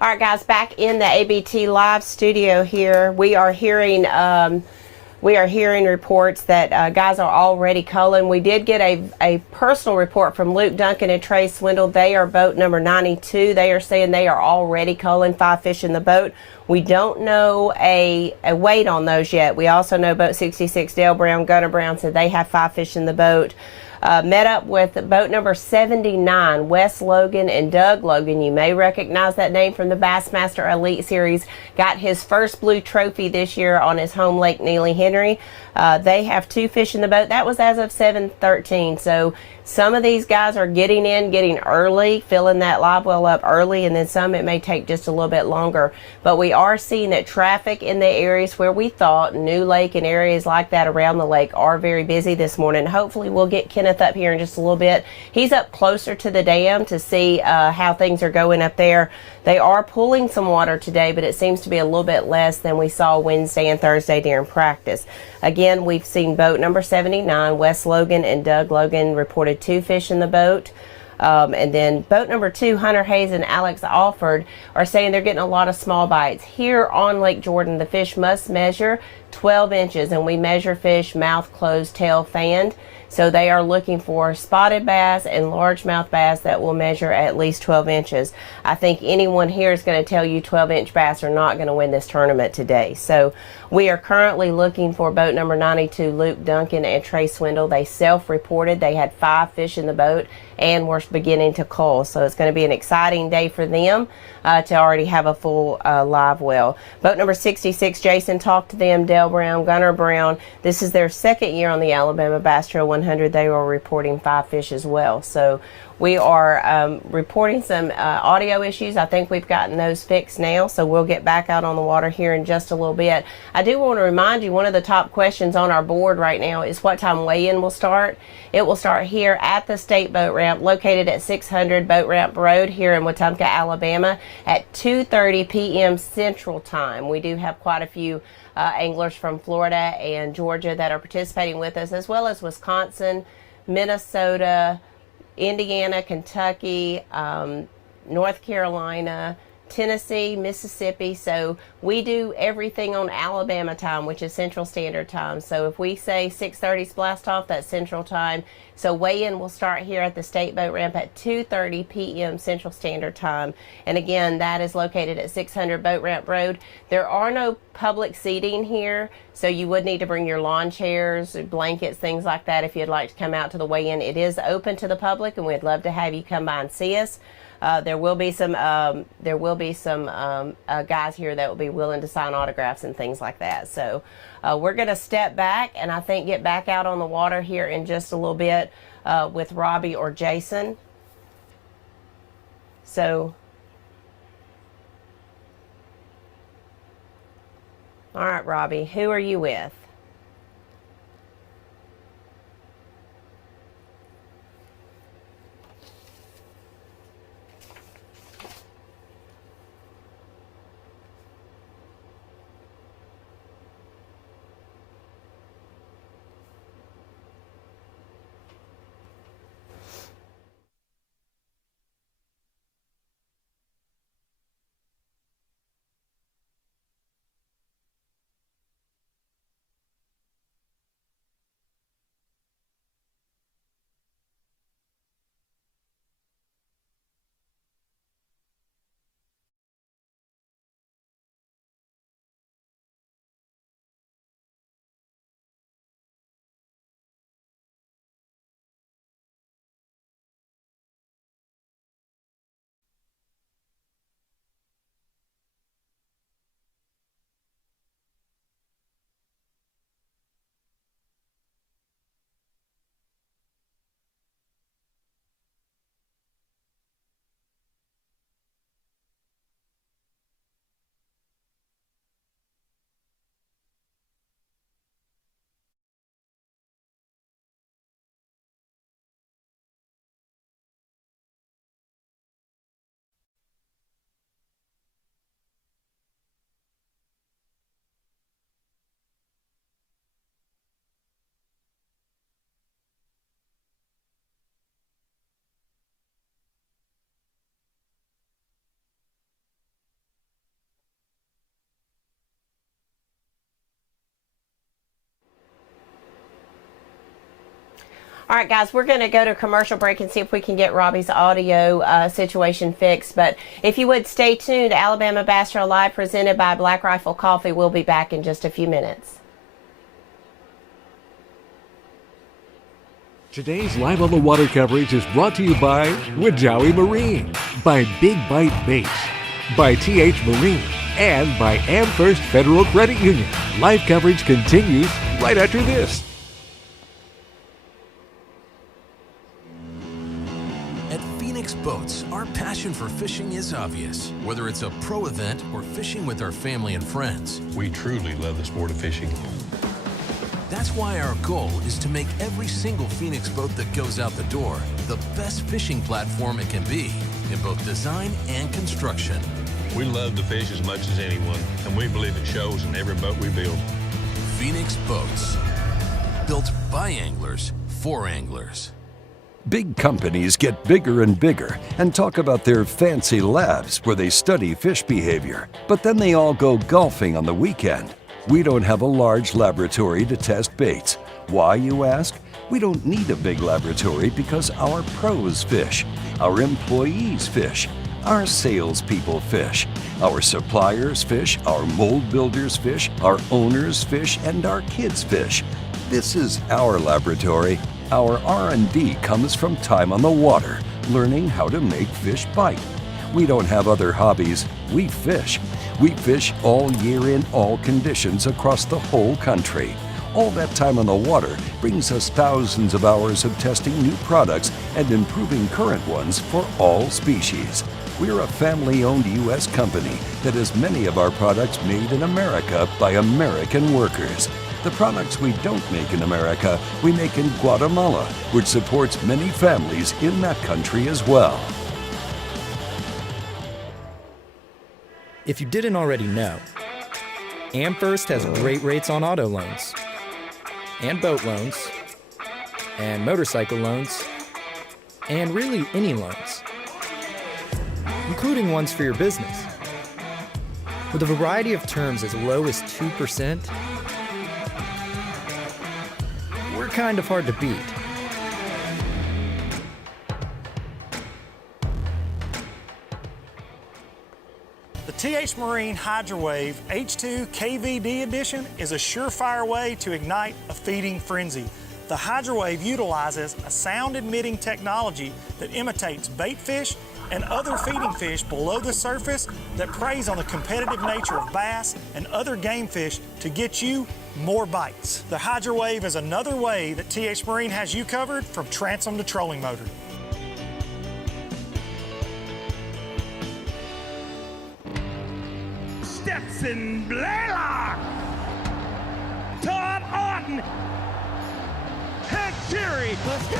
All right, guys, back in the ABT live studio here. We are hearing reports that guys are already culling. We did get a personal report from Luke Duncan and Trey Swindle. They are boat number 92. They are saying they are already culling 5 fish in the boat. We don't know a weight on those yet. We also know boat 66, Dale Brown, Gunner Brown said they have 5 fish in the boat. Met up with boat number 79, Wes Logan and Doug Logan. You may recognize that name from the Bassmaster Elite Series. Got his first blue trophy this year on his home lake, Neely Henry. They have 2 fish in the boat. That was as of 7:13. So some of these guys are getting early, filling that live well up early, and then some it may take just a little bit longer. But we are seeing that traffic in the areas where we thought, New Lake and areas like that around the lake, are very busy this morning. Hopefully we'll get Kenneth up here in just a little bit. He's up closer to the dam to see how things are going up there. They are pulling some water today, but it seems to be a little bit less than we saw Wednesday and Thursday during practice. Again, we've seen boat number 79, Wes Logan and Doug Logan, reported 2 fish in the boat. And then boat number 2, Hunter Hayes and Alex Alford, are saying they're getting a lot of small bites. Here on Lake Jordan, the fish must measure 12 inches, and we measure fish mouth closed, tail fanned. So they are looking for spotted bass and largemouth bass that will measure at least 12 inches. I think anyone here is going to tell you 12-inch bass are not going to win this tournament today. So we are currently looking for boat number 92, Luke Duncan and Trey Swindle. They self-reported they had 5 fish in the boat and were beginning to cull. So it's going to be an exciting day for them to already have a full live well. Boat number 66, Jason talked to them, Dale Brown, Gunner Brown. This is their second year on the Alabama Bass Trail 100. They were reporting 5 fish as well. So we are reporting some audio issues. I think we've gotten those fixed now, so we'll get back out on the water here in just a little bit. I do want to remind you, one of the top questions on our board right now is what time weigh-in will start. It will start here at the State Boat Ramp, located at 600 Boat Ramp Road here in Wetumpka, Alabama, at 2:30 p.m. Central Time. We do have quite a few anglers from Florida and Georgia that are participating with us, as well as Wisconsin, Minnesota, Indiana, Kentucky, North Carolina, Tennessee, Mississippi. So we do everything on Alabama time, which is Central Standard Time. So if we say 6:30 is blast off, that's Central Time. So weigh-in will start here at the State Boat Ramp at 2:30 p.m. Central Standard Time. And again, that is located at 600 Boat Ramp Road. There are no public seating here, so you would need to bring your lawn chairs, blankets, things like that if you'd like to come out to the weigh-in. It is open to the public, and we'd love to have you come by and see us. There will be some guys here that will be willing to sign autographs and things like that. So we're going to step back and I think get back out on the water here in just a little bit with Robbie or Jason. So, all right, Robbie, who are you with? All right, guys, we're going to go to a commercial break and see if we can get Robbie's audio situation fixed. But if you would, stay tuned. Alabama Bass Trail Live, presented by Black Rifle Coffee. We'll be back in just a few minutes. Today's Live on the Water coverage is brought to you by Wajawi Marine, by Big Bite Baits, by TH Marine, and by AmFirst Federal Credit Union. Live coverage continues right after this. At Phoenix Boats, our passion for fishing is obvious. Whether it's a pro event or fishing with our family and friends, we truly love the sport of fishing. That's why our goal is to make every single Phoenix boat that goes out the door the best fishing platform it can be in both design and construction. We love to fish as much as anyone, and we believe it shows in every boat we build. Phoenix Boats, built by anglers for anglers. Big companies get bigger and bigger and talk about their fancy labs where they study fish behavior, but then they all go golfing on the weekend. We don't have a large laboratory to test baits. Why, you ask? We don't need a big laboratory because our pros fish, our employees fish, our salespeople fish, our suppliers fish, our mold builders fish, our owners fish, and our kids fish. This is our laboratory. Our R&D comes from time on the water, learning how to make fish bite. We don't have other hobbies. We fish. We fish all year in all conditions across the whole country. All that time on the water brings us thousands of hours of testing new products and improving current ones for all species. We're a family-owned U.S. company that has many of our products made in America by American workers. The products we don't make in America, we make in Guatemala, which supports many families in that country as well. If you didn't already know, AmFirst has great rates on auto loans, and boat loans, and motorcycle loans, and really any loans, including ones for your business. With a variety of terms as low as 2%, we're kind of hard to beat. The TH Marine HydroWave H2 KVD Edition is a surefire way to ignite a feeding frenzy. The HydroWave utilizes a sound-emitting technology that imitates bait fish and other feeding fish below the surface that preys on the competitive nature of bass and other game fish to get you more bites. The HydroWave is another way that TH Marine has you covered from transom to trolling motor. Stetson Blaylock, Todd Auten, Hank Terry, let's go!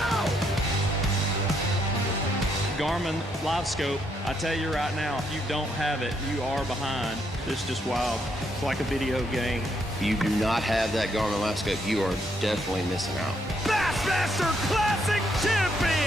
Garmin LiveScope, I tell you right now, if you don't have it, you are behind. It's just wild. It's like a video game. If you do not have that Garmin LiveScope, you are definitely missing out. Bassmaster Classic Champion!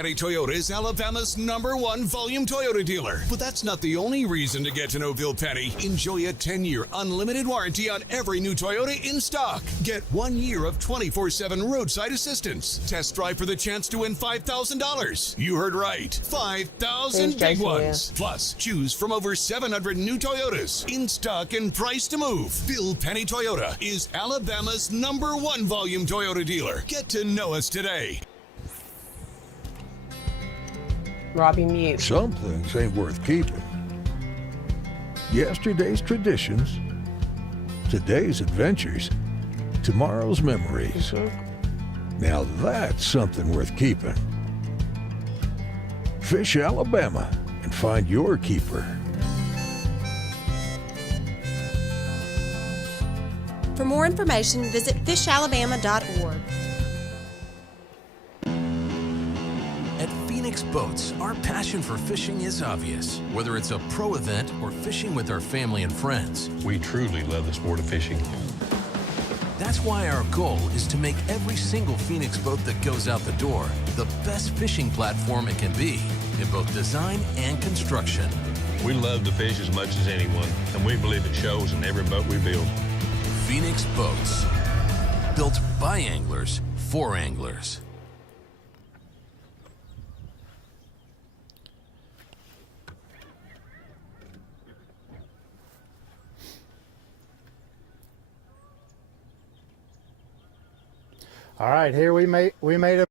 Penny Toyota is Alabama's #1 volume Toyota dealer. But that's not the only reason to get to know Bill Penny. Enjoy a 10-year unlimited warranty on every new Toyota in stock. Get 1 year of 24/7 roadside assistance. Test drive for the chance to win $5,000. You heard right. 5,000 big ones. Plus, choose from over 700 new Toyotas in stock and price to move. Bill Penny Toyota is Alabama's #1 volume Toyota dealer. Get to know us today. Robbie mute. Some things ain't worth keeping. Yesterday's traditions, today's adventures, tomorrow's memories. Now that's something worth keeping. Fish Alabama and find your keeper. For more information, visit fishalabama.org. At Phoenix Boats, our passion for fishing is obvious. Whether it's a pro event or fishing with our family and friends, We truly love the sport of fishing. that's why our goal is to make every single Phoenix boat that goes out the door the best fishing platform it can be in both design and construction. We love to fish as much as anyone, and we believe it shows in every boat we build. Phoenix Boats, built by anglers for anglers. All right, here we made a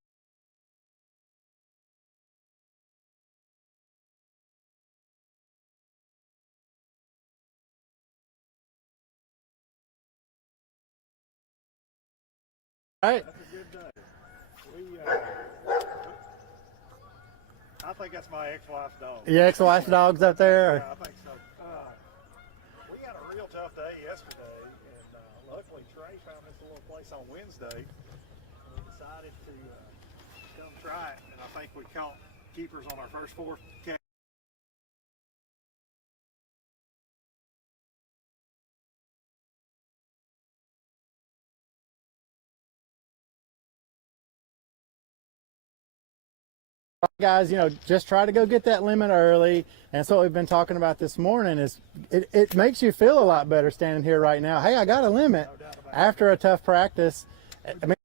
all right. That's a good day. I think that's my ex-wife's dog. Your ex-wife's dog's up there? Yeah, I think so. We had a real tough day yesterday, and luckily Trey found this little place on Wednesday. We decided to come try it, and I think we caught keepers on our first 4 catches. Guys, just try to go get that limit early. And that's what we've been talking about this morning is it makes you feel a lot better standing here right now. Hey, I got a limit after a tough practice. I mean,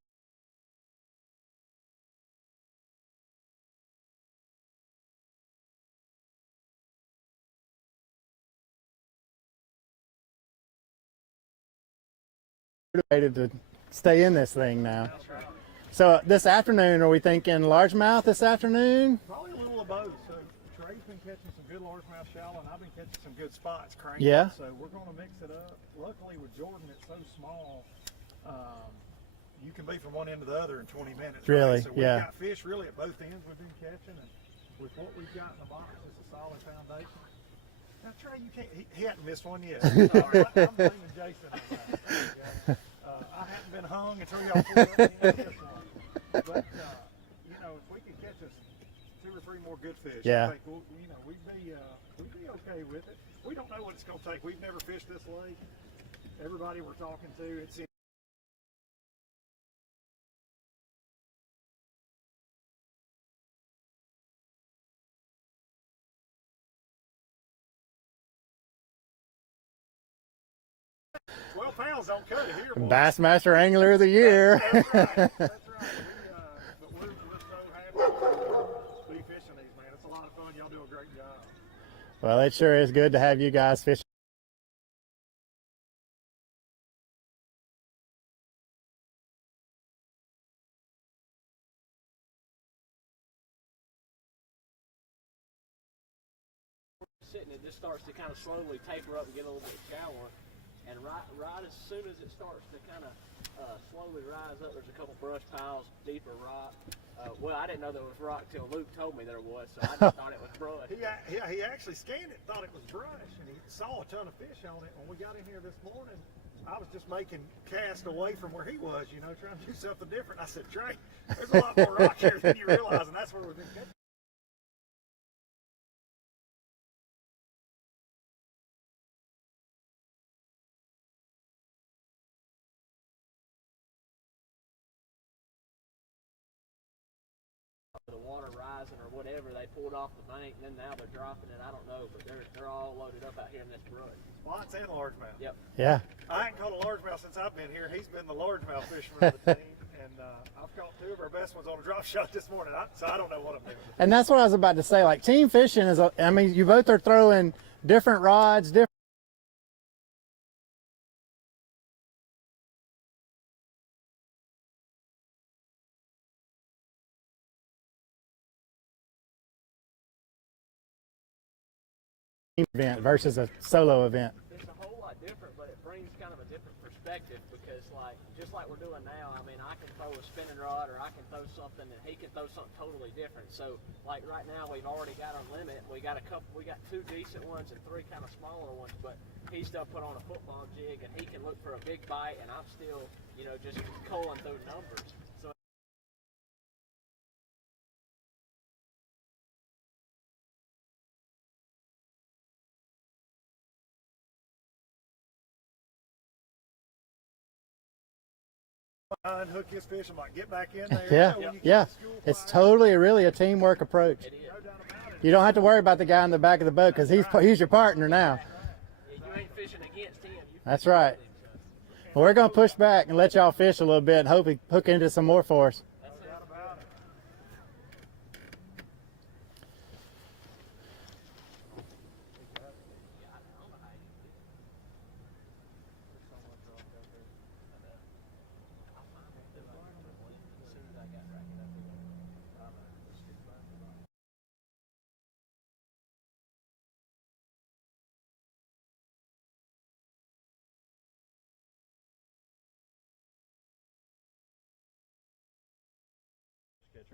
motivated to stay in this thing now. So this afternoon, are we thinking largemouth this afternoon? Probably a little of both. So Trey's been catching some good largemouth shallow, and I've been catching some good spots cranking. Yeah. So we're going to mix it up. Luckily with Jordan, it's so small. You can be from one end to the other in 20 minutes. Really? Right? So we've Yeah. got fish really at both ends we've been catching, and with what we've got in the box, it's a solid foundation. Now Trey, you can't. He hadn't missed one yet. Sorry, I'm blaming Jason on that. I hadn't been hung until y'all pulled up in this one. But if we could catch us 2 or 3 more good fish, Yeah. I think we'd be okay with it. We don't know what it's going to take. We've never fished this lake. Everybody we're talking to, it's in. £12 don't cut it here, boys. Bassmaster Angler of the Year. That's right. But we're so happy to be fishing these, man. It's a lot of fun. Y'all do a great job. Well, it sure is good to have you guys fishing. Sitting, it just starts to kind of slowly taper up and get a little bit shallower. And right as soon as it starts to kind of slowly rise up, there's a couple brush piles, deeper rock. Well, I didn't know there was rock till Luke told me there was, so I just thought it was brush. He actually scanned it, thought it was brush, and he saw a ton of fish on it. When we got in here this morning, I was just making cast away from where he was, trying to do something different. I said, Trey, there's a lot more rock here than you realize, and that's where we've been catching. water rising or whatever, they pulled off the bank, and then now they're dropping it. I don't know, but they're all loaded up out here in this brook. Spots and largemouth. Yep. Yeah. I ain't caught a largemouth since I've been here. He's been the largemouth fisherman of the team, and I've caught 2 of our best ones on a drop shot this morning. So I don't know what I'm doing. And that's what I was about to say. Like team fishing is, I mean, you both are throwing different rods, different. Event versus a solo event. It's a whole lot different, but it brings kind of a different perspective because, like, just like we're doing now, I mean, I can throw a spinning rod or I can throw something and he can throw something totally different. So, like right now, we've already got our limit. We got 2 decent ones and 3 kind of smaller ones, but he's still put on a football jig and he can look for a big bite, and I'm still, you know, just culling through numbers. So. Unhook his fish. I'm like, get back in there. Yeah. It's totally really a teamwork approach. You don't have to worry about the guy in the back of the boat because he's your partner now. You ain't fishing against him. That's right. Well, we're going to push back and let y'all fish a little bit and hope we hook into some more for us.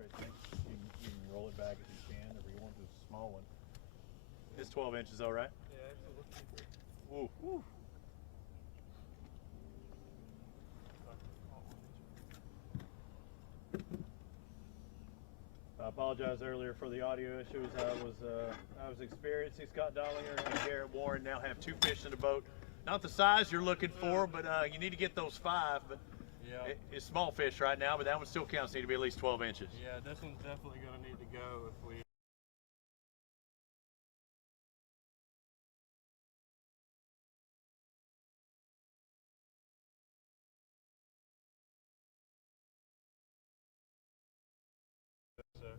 You can roll it back if you can, or you want this small one. It's 12 inches though, right? Yeah, it's a little deeper. Woo. Woo. I apologize earlier for the audio issues. I was experiencing Scott Dollinger and Garrett Warren now have 2 fish in the boat. Not the size you're looking for, but you need to get those 5. But yeah, it's small fish right now, but that one still counts. Need to be at least 12 inches. Yeah, this one's definitely going to need to go if we. So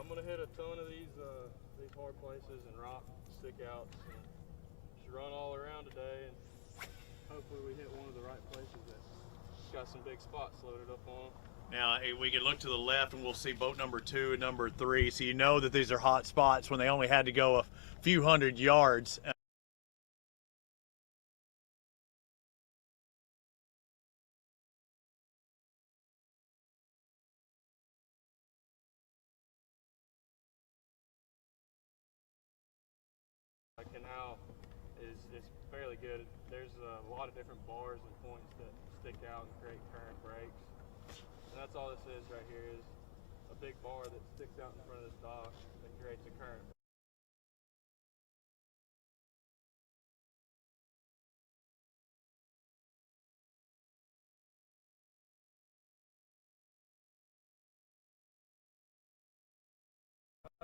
I'm going to hit a ton of these hard places and rock stick outs and just run all around today, and hopefully we hit one of the right places that's got some big spots loaded up on. Now we can look to the left and we'll see boat number 2 and number 3, so you know that these are hot spots when they only had to go a few hundred yards. Canal is fairly good. There's a lot of different bars and points that stick out and create current breaks. And that's all this is right here, is a big bar that sticks out in front of this dock that creates a current.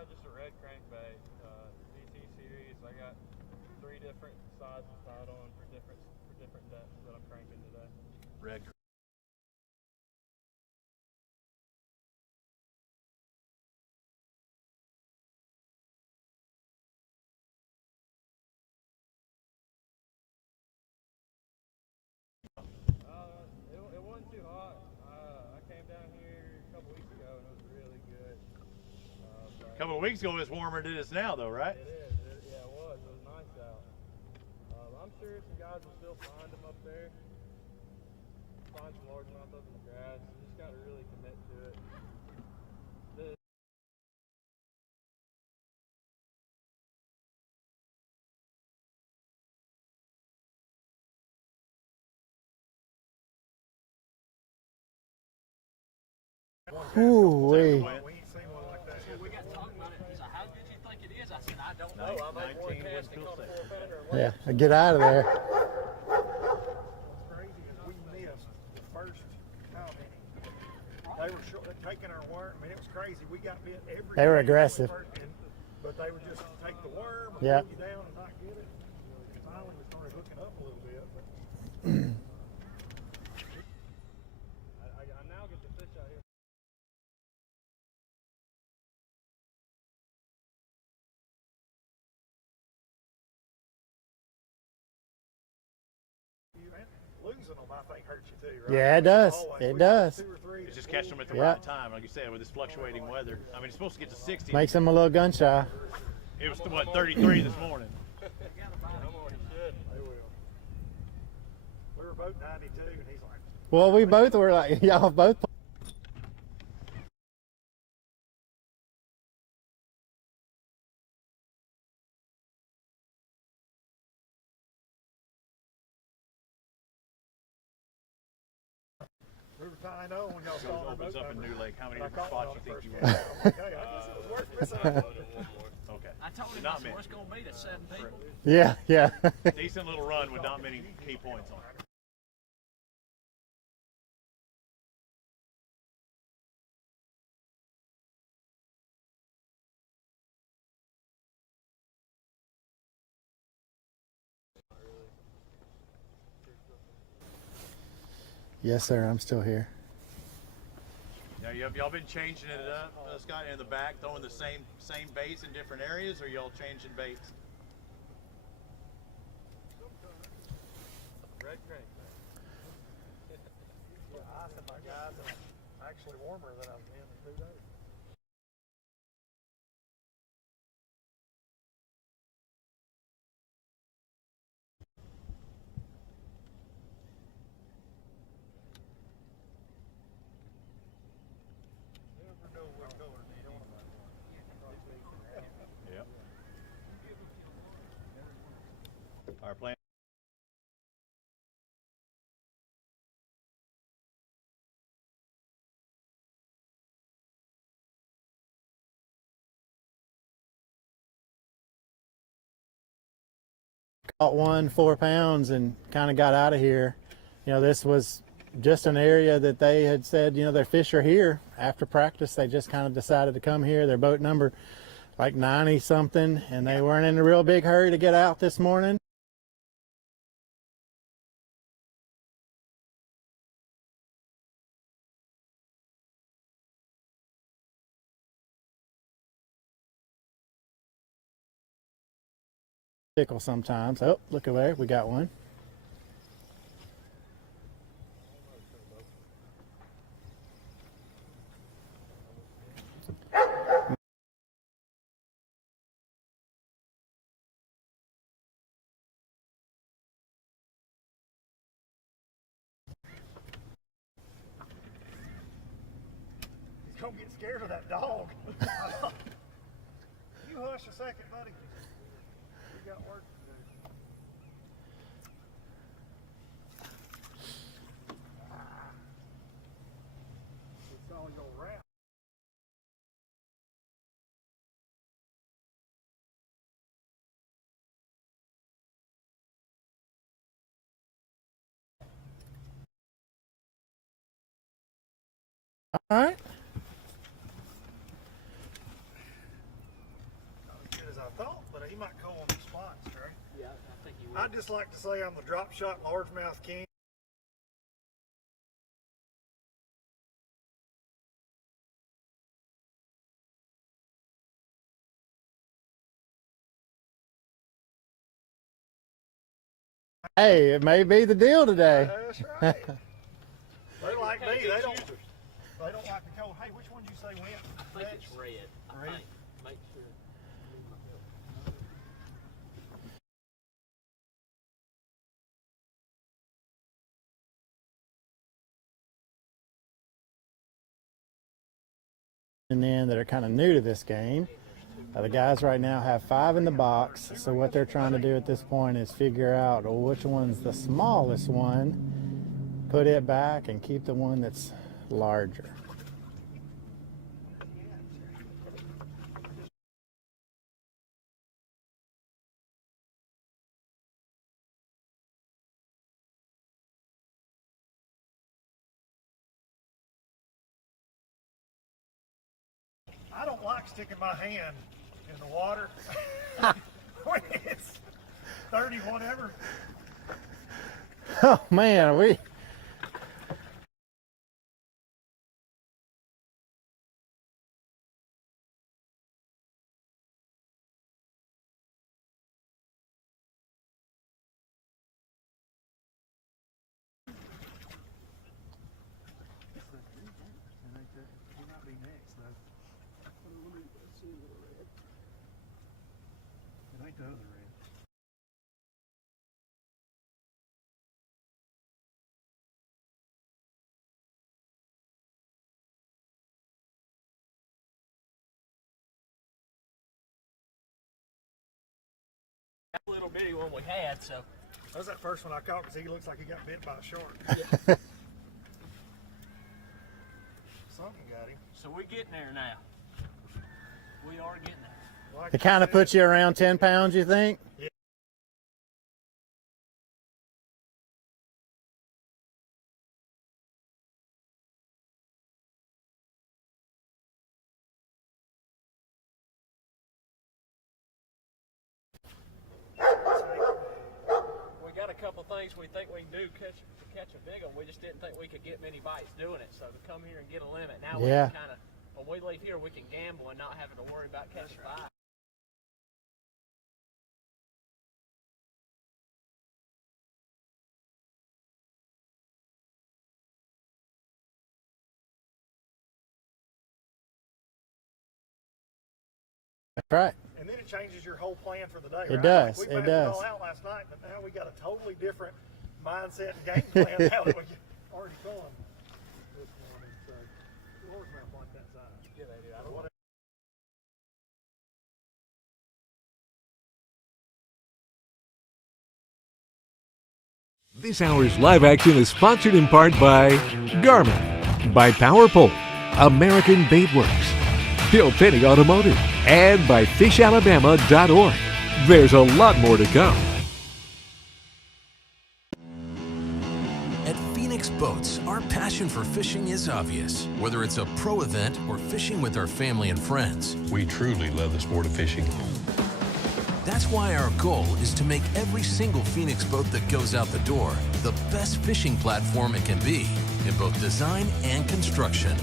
Just a red crankbait, DT series. I got 3 different sizes tied on for different depths that I'm cranking today. Red. It wasn't too hot. I came down here a couple weeks ago and it was really good. A couple of weeks ago it was warmer than it is now though, right? It is. Yeah, it was. It was nice out. I'm sure some guys will still find them up there. Find some largemouth up in the grass. You just got to really commit to it. Ooh-wee. I don't know. I'm like one cast and caught a 4-pounder. Yeah, get out of there. What's crazy is we missed the first cow meeting. They were short. taking our worm. I mean, it was crazy. We got bit every They were day aggressive. but they would just take the worm and Yeah. pull you down and not get it. Finally, we started hooking up a little bit. But I now get the fish out here. losing them, I think, hurts you too, right? Yeah, it does. Always. It We does. got 2 or 3 It's just catching them at the Yeah. right time, like you said, with this fluctuating weather. I mean, it's supposed to get to 60. Makes them a little gun shy. It was, what, 33 this morning. They will. We were both 92, and he's like, Well, we both were like, y'all both. we were tying on when y'all saw the Opens boat up in number. New Lake. How many I different caught spots it you on think the you first want? one. Okay, I guess it was worth this. Okay. I told him, Not I said, many. what's going to be to 7 people? Yeah, yeah. Decent little run with not many key points on it. Yes, sir. I'm still here. Now, y'all been changing it up, Scott, in the back, throwing the same baits in different areas, or y'all changing baits? Red crank. Yeah, I said my guys are actually warmer than I've been in 2 days. Yep. Our plan. Caught one 4 pounds and kind of got out of here. You know, this was just an area that they had said, you know, their fish are here. After practice, they just kind of decided to come here. Their boat number like 90 something, and they weren't in a real big hurry to get out this morning. Tickle sometimes. Oh, look over there, we got one. He's gonna get scared of that dog. You hush a second, buddy. We got work to do. It's all your wrap. All right. Not as good as I thought, but he might call on the spots, Trey. Yeah, I think you will. I'd just like to say I'm the drop shot largemouth king. Hey, it may be the deal today. That's right. They like me. They don't like the cold. Hey, which one did you say went? I think it's red. I Red? think. Make sure. And then that are kind of new to this game. The guys right now have 5 in the box, so what they're trying to do at this point is figure out which one's the smallest one, put it back, and keep the one that's larger. I don't like sticking my hand in the water when it's 30 whatever. Oh man, we. That little bitty one we had, so. That was that first one I caught because he looks like he got bit by a shark. Something got him. So we're getting there now. We are getting there. It kind of puts you around 10 pounds, you think? Yeah. We got a couple things we think we can do to catch a big one. We just didn't think we could get many bites doing it. So to come here and get a limit, now we can kind of, when we leave here, we can gamble and not having to worry about catching a bite. That's right. And then it changes your whole plan for the day. It right? does. We It planned does. it all out last night, but now we got a totally different mindset and game plan now that we already going this morning. So, largemouth like that size. Yeah, they do. I don't want to. This hour's live action is sponsored in part by Garmin, by PowerPole, American Baitworks, Bill Penny Automotive, and by fishalabama.org. There's a lot more to come. At Phoenix Boats, our passion for fishing is obvious. Whether it's a pro event or fishing with our family and friends, We truly love the sport of fishing. that's why our goal is to make every single Phoenix boat that goes out the door the best fishing platform it can be in both design and construction.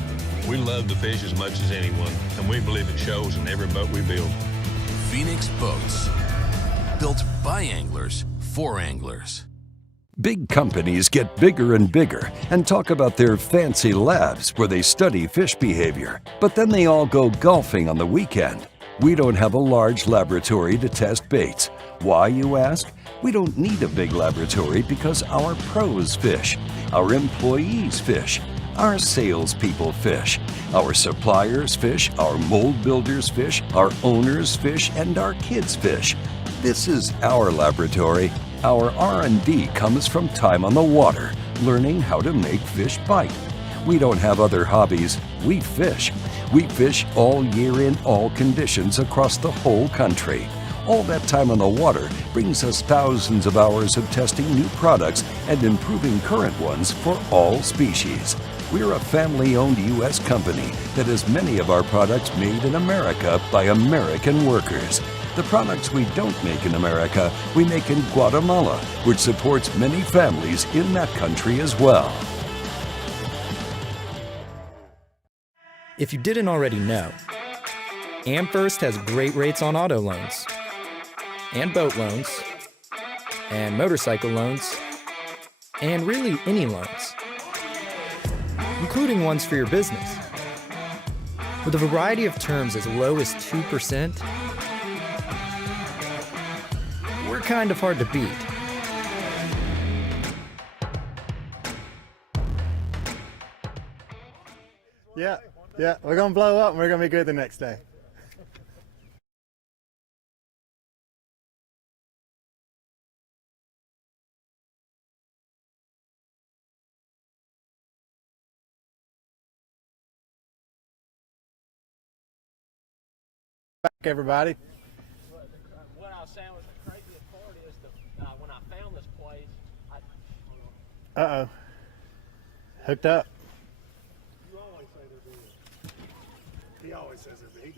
We love to fish as much as anyone, and we believe it shows in every boat we build. Phoenix Boats, built by anglers for anglers. Big companies get bigger and bigger and talk about their fancy labs where they study fish behavior, but then they all go golfing on the weekend. We don't have a large laboratory to test baits. Why, you ask? We don't need a big laboratory because our pros fish, our employees fish, our salespeople fish, our suppliers fish, our mold builders fish, our owners fish, and our kids fish. This is our laboratory. Our R&D comes from time on the water, learning how to make fish bite. We don't have other hobbies. We fish. We fish all year in all conditions across the whole country. All that time on the water brings us thousands of hours of testing new products and improving current ones for all species. We're a family-owned U.S. company that has many of our products made in America by American workers. The products we don't make in America, we make in Guatemala, which supports many families in that country as well. If you didn't already know, AmFirst has great rates on auto loans, and boat loans, and motorcycle loans, and really any loans, including ones for your business. With a variety of terms as low as 2%, we're kind of hard to beat. Yeah, we're gonna blow up and we're gonna be good the next day. Back, everybody. What I was saying was the craziest part is when I found this place, Uh-oh. Hooked up. You always say they're big. He always says they're big.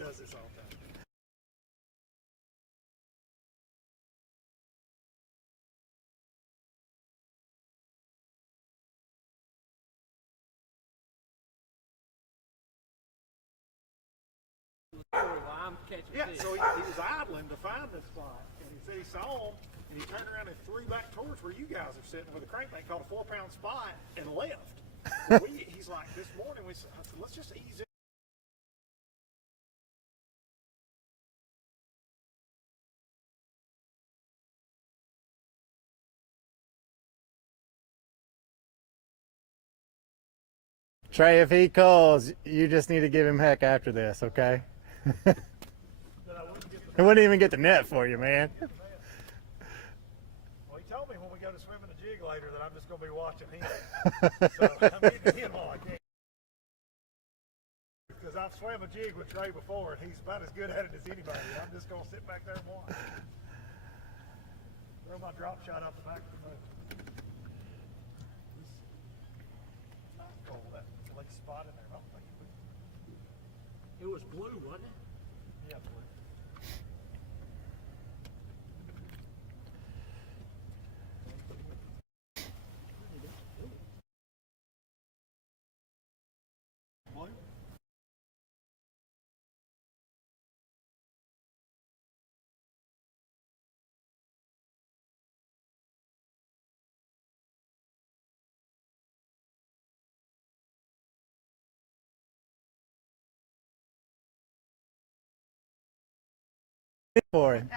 time catching Yeah, fish. so he was idling to find this spot, and he said he saw him, and he turned around and threw back towards where you guys are sitting with a crankbait, caught a 4-pound spot, and left. He's like, this morning, I said, let's just ease it. Trey, if he calls, you just need to give him heck after this, okay? He wouldn't even get the net for you, man. Well, he told me when we go to swimming a jig later that I'm just going to be watching him. So I'm getting him all I can. Because I've swam a jig with Trey before, and he's about as good at it as anybody. I'm just going to sit back there and watch. Throw my drop shot out the back of the boat. It's not cold, that like spot in there. I don't think It was blue, wasn't it? yeah, blue. Blue? For him.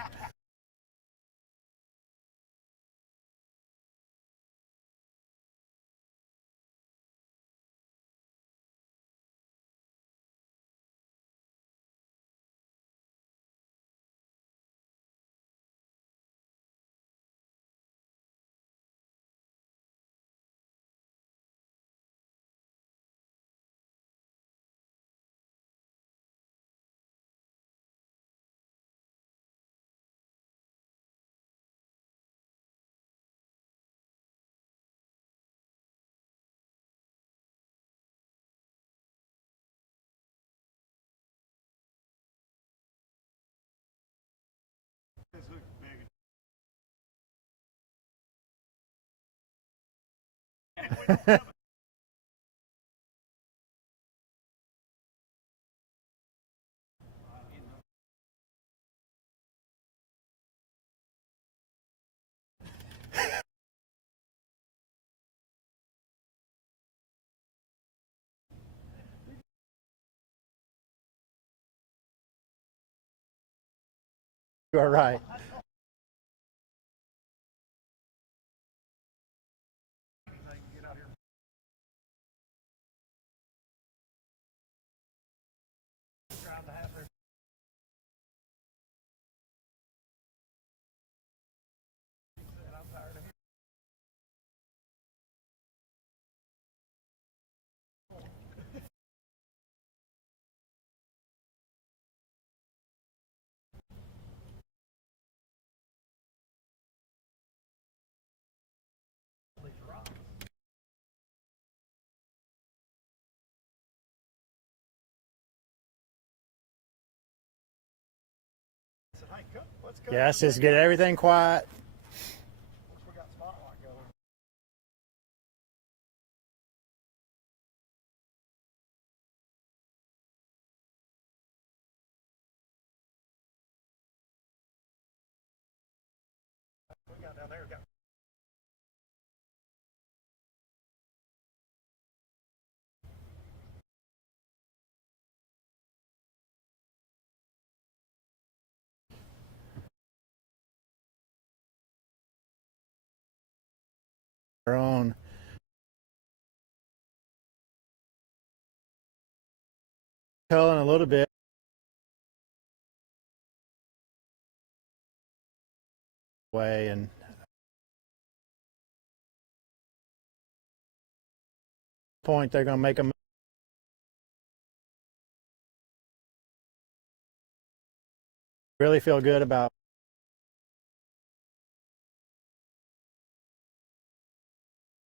His hook's big. You are right. Yeah, let's just get everything quiet. We got spotlight going. We got down there, we got Our own. Culling a little bit. Way and point they're going to make a really feel good about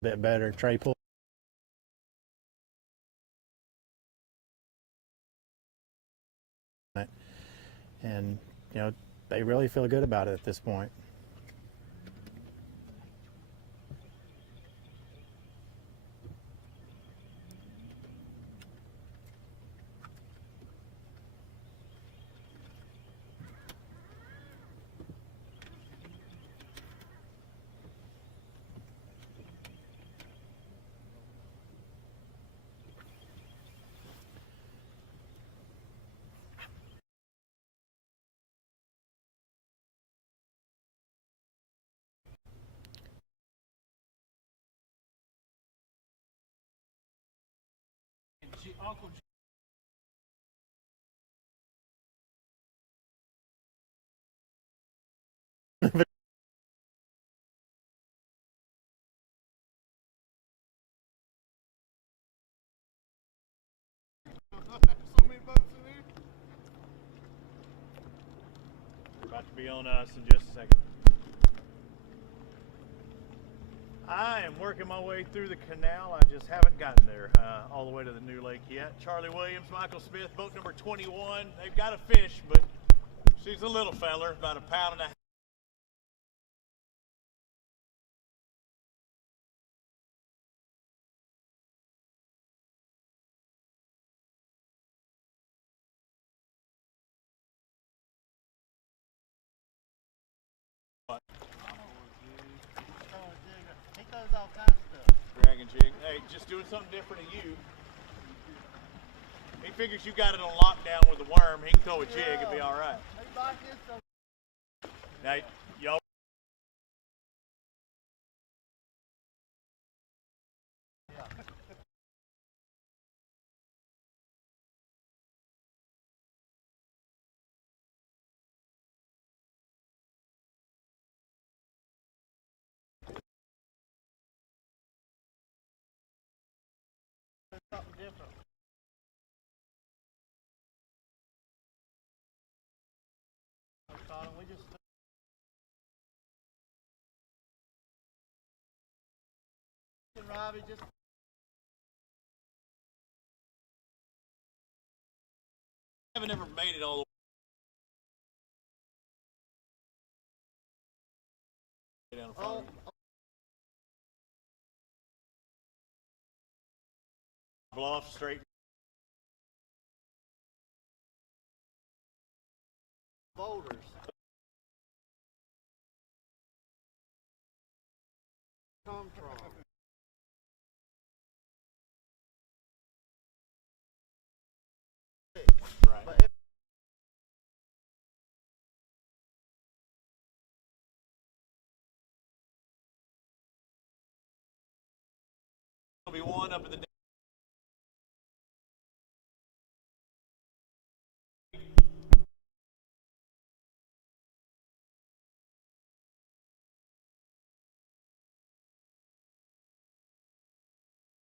a bit better Trey pull. And you know they really feel good about it at this point. Uncle About to be on us in just a second. I am working my way through the canal. I just haven't gotten there all the way to the new lake yet. Charlie Williams, Michael Smith, boat number 21. They've got a fish, but she's a little feller, about 1.5 pounds. All kinds of stuff. Dragon jig. Hey, just doing something different to you. He figures you got it on lockdown with the worm. He can throw a jig and be all right. Now, y'all. Something different. We just Robbie just haven't ever made it all the way down the phone. Bluff straight. Boulders. Come from. Right. But there'll be one up in the